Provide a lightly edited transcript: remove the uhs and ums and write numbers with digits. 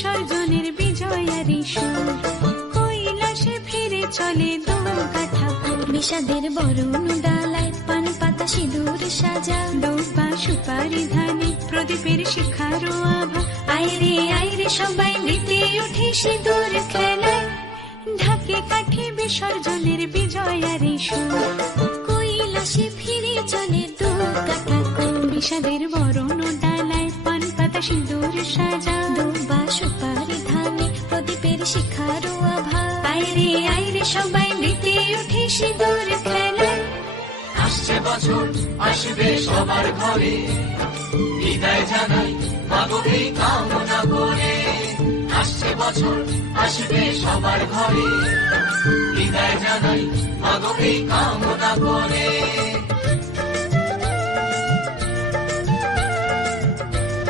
বিসর্জনের বিজয়ারি সুর, কৈলাসে ফিরে চলে দোকাঠা বিষাদের বরণ ডালায় পান পাতা সিঁদুর সাজা, দৌপা সুপারি ধানে প্রদীপের শিখারো আভা। আইরে সবাই মেতে উঠে সিঁদুর খেলায়, ঢাকে কাঠে বিসর্জনের বিজয়ারি সুর, কৈলাসে ফিরে চলে দোকাঠা বিষাদের বরণ ডালায় পান পাতা সিঁদুর সাজা, দৌপা সুপারি ধানে প্রদীপের শিখারো আভা। আইরে সবাই মেতে উঠে সিঁদুর খেলায়। আসছে বছর আসবে সবার ঘরে, বিদায় জানাই মাগোকে কামনা করে। আসছে বছর আসবে সবার ঘরে, বিদায় জানাই মাগোকে কামনা করে।